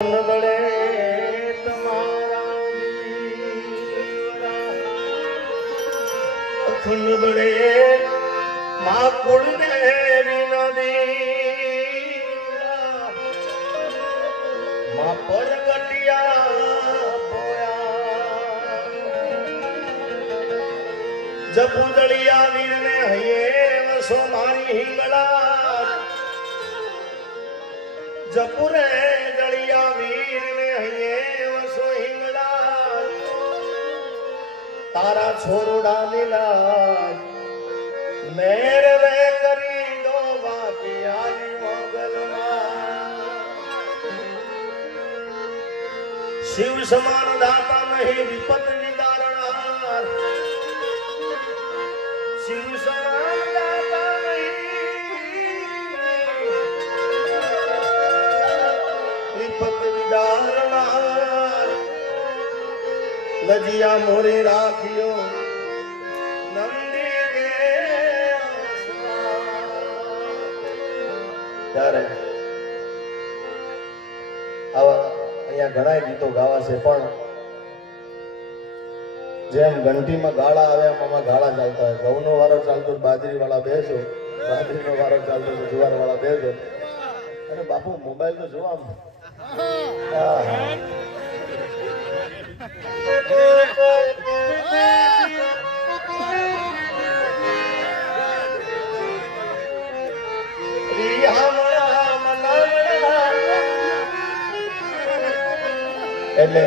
બળે તમારા અખંડ બળે મા કુળ દેવી નદી મા પરગટિયા પોયા જપુદળિયા વીરને હૈયે વસો મારી હિંગળા જપુરે દળિયા વીરને હૈયે વસો હિંગળા તારા છોરુડા નીલા મેર રે કરી દો વાપિયાની મોગલમાં શિવ સમાન દાતા નહીં વિપત નિદારણાર શિવ સમાન દાતા લજિયા મોરે રાખ્યો નંદી કે ત્યારે આવા અહીંયા ઘણા ગીતો ગાવા છે પણ જેમ ઘંટીમાં ગાળા આવ્યા એમાં ગાળા ચાલતા હોય ઘઉંનો વારો ચાલતો બાજરી વાળા બેસો બાજરીનો વારો ચાલતો જુવાર વાળા બેસો અને બાપુ મોબાઈલ તો જોવા એટલે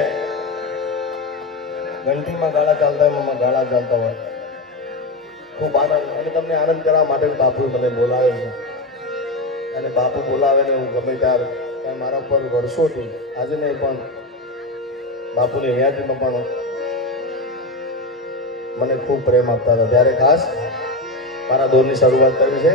ઘંટીમાં ગાળા ચાલતા હોય એમાં ગાળા ચાલતા હોય ખૂબ આનંદ અને તમને આનંદ કરવા માટે બાપુએ મને બોલાવે છે અને બાપુ બોલાવે ને હું ગમે ત્યારે મારા પર વર્ષોથી આજે નહીં પણ બાપુની યાદીમાં પણ મને ખૂબ પ્રેમ આપતા હતા ત્યારે ખાસ મારા દોરની શરૂઆત કરવી છે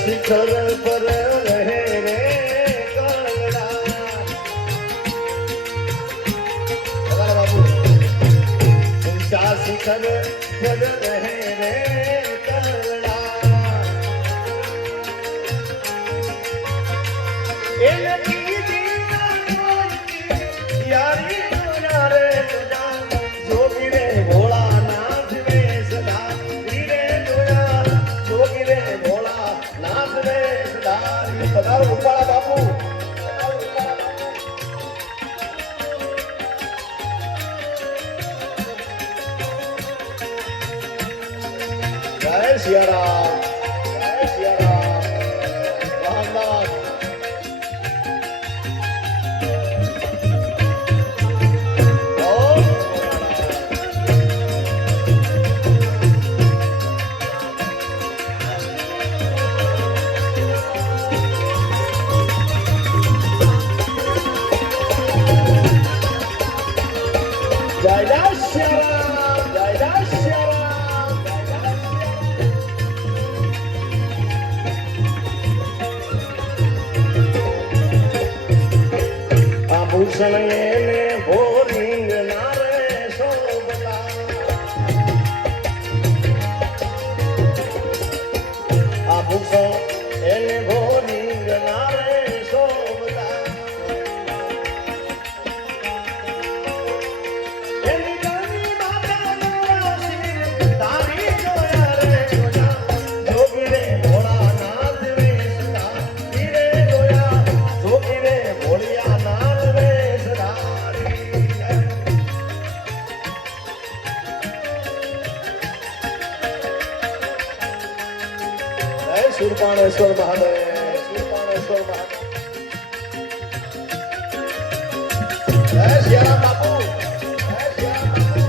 શિખર પર રહે રે કાંગડા બાબુ ઊંચા શિખર પર રહે રે કાંગડા એને યારી રે જોગી રે ભોળાનાથ રે સદા રે જોગી રે નાથ રે સદારી પધારો રૂપાળા બાપુ જય સિયારામ જય સિયારામ રામદાસ ભૂષણ એને ભોરિંગ નારે શોભતા આ ભૂષણ એને ભોરિંગ નારે શોભતા એની ગાની બાબા તારી જોયા રે જોગી રે ભોળાનાથ વેશતા ધીરે જોયા જોગી રે ભોળિયાનાથ વેશધારી જય સુરપાણેશ્વર મહાદેવ સુરપાણેશ્વર મહાદેવ જય સિયારામ બાપુ જય સિયારામ બાપુ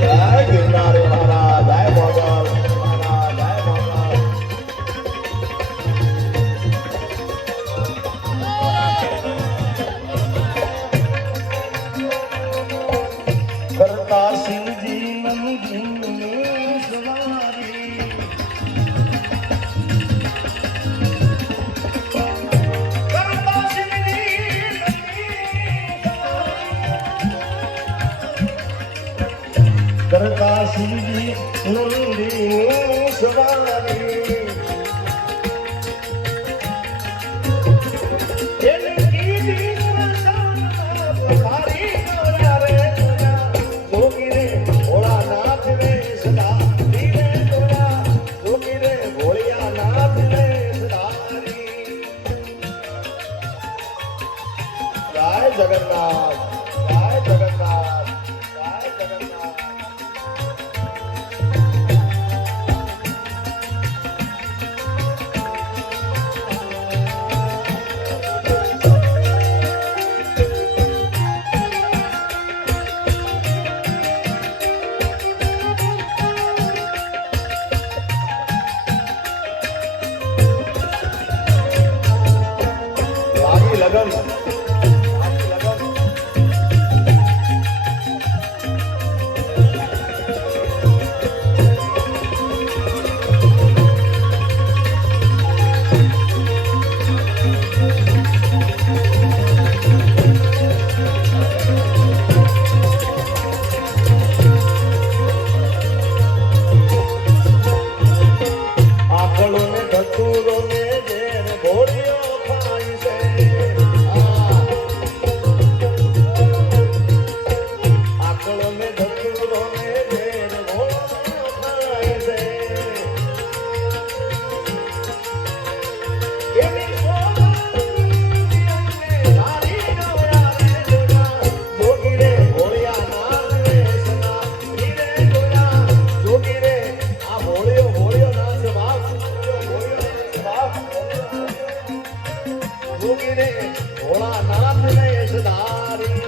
જય ગિરનારી મહારાજ જય મોગલ મહારાજ જય મોગલ કરતા શિવજી નંદીની સવારી કરતા શિવજી કરતા શિવજી નંદીની સવારી એને કીધી તારી જોયા રે જોગી રે ભોળાનાથ વેશતા ધીરે જોયા જોગી રે ભોળિયાનાથ વેશધારી જય જગન્નાથ જય જગન્નાથ જય જગન્નાથ લાગી લગન લાગી લગન આકળો ને ધતુરો ને જેર ઘોડિયો ખાય છે આકળો ને ધતુરો ને જેર ઘોડિયો ખાય છે એની તારી જોયા રે જોગી રે ભોળિયાનાથ વેશના ધીરે જોયા જોગી રે આ ભોળિયો ભોળિયો નાથ બાપ જોગી રે ભોળાનાથ વેશધારી